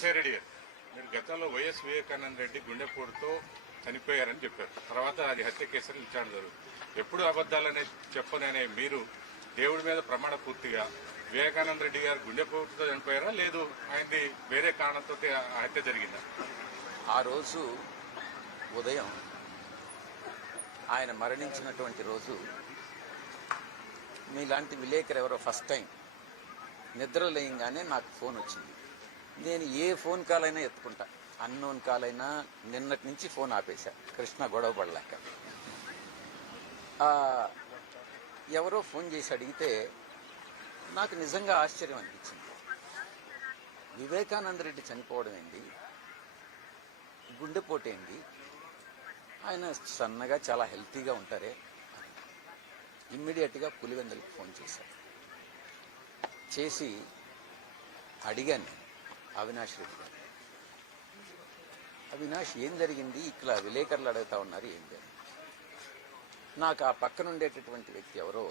రెడ్డి గారు, మీరు గతంలో వైఎస్ వివేకానంద రెడ్డి గుండెపోటుతో చనిపోయారని చెప్పారు. తర్వాత అది హత్య కేసుని విచారణ జరుగుతుంది. ఎప్పుడు అబద్దాలనే చెప్పననే మీరు దేవుడి మీద ప్రమాణ పూర్తిగా వివేకానంద రెడ్డి గారు గుండెపోటుతో చనిపోయారా, లేదు ఆయనది వేరే కారణంతో హత్య జరిగిందా? ఆ రోజు ఉదయం ఆయన మరణించినటువంటి రోజు మీలాంటి విలేకరు ఎవరో ఫస్ట్ టైం నిద్ర లేయంగానే నాకు ఫోన్ వచ్చింది. నేను ఏ ఫోన్ కాల్ అయినా ఎత్తుకుంటా, అన్నోన్ కాల్ అయినా. నిన్నటి నుంచి ఫోన్ ఆపేశా, కృష్ణ గొడవ పడలేక. ఎవరో ఫోన్ చేసి అడిగితే నాకు నిజంగా ఆశ్చర్యం అనిపించింది. వివేకానంద రెడ్డి చనిపోవడం ఏంటి, గుండెపోటు ఏంటి, ఆయన సన్నగా చాలా హెల్తీగా ఉంటారే. ఇమ్మీడియట్గా పులివెందులకు ఫోన్ చేశాను. చేసి అడిగాను నేను అవినాష్ రెడ్డి గారు, అవినాష్ ఏం జరిగింది, ఇక్కడ విలేకరులు అడుగుతా ఉన్నారు ఏం జరిగింది. నాకు ఆ పక్కన ఉండేటటువంటి వ్యక్తి ఎవరో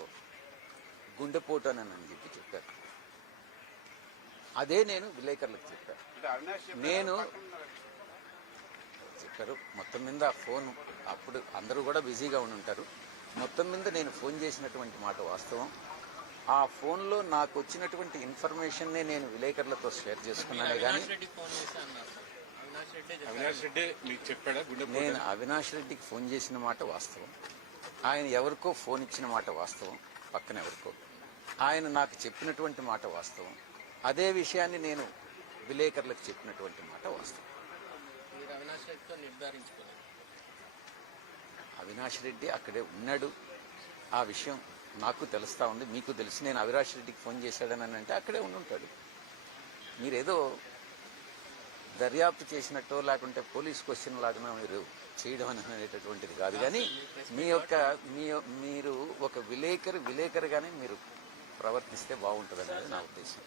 గుండెపోటు అని చెప్పి చెప్పారు. అదే నేను విలేకరులకు చెప్పాను. నేను చెప్పారు మొత్తం మీద ఫోన్, అప్పుడు అందరూ కూడా బిజీగా ఉండి ఉంటారు. మొత్తం మీద నేను ఫోన్ చేసినటువంటి మాట వాస్తవం. ఆ ఫోన్లో నాకు వచ్చినటువంటి ఇన్ఫర్మేషన్నే నేను విలేకరులతో షేర్ చేసుకున్నానే కానీ నేను అవినాష్ రెడ్డికి ఫోన్ చేసిన మాట వాస్తవం. ఆయన ఎవరికో ఫోన్ ఇచ్చిన మాట వాస్తవం, పక్కన ఎవరికో. ఆయన నాకు చెప్పినటువంటి మాట వాస్తవం. అదే విషయాన్ని నేను విలేకరులకు చెప్పినటువంటి మాట వాస్తవం. అవినాష్ రెడ్డి అక్కడే ఉన్నాడు, ఆ విషయం నాకు తెలుస్తా ఉంది, మీకు తెలిసి. నేను అవినాష్ రెడ్డికి ఫోన్ చేశాడని అంటే అక్కడే ఉండుంటాడు. మీరేదో దర్యాప్తు చేసినట్టో లేకుంటే పోలీస్ క్వశ్చన్ లాగా మీరు చేయడం అనేటటువంటిది కాదు. కానీ మీరు ఒక విలేకరుగానే మీరు ప్రవర్తిస్తే బాగుంటుంది అనేది నా ఉద్దేశం.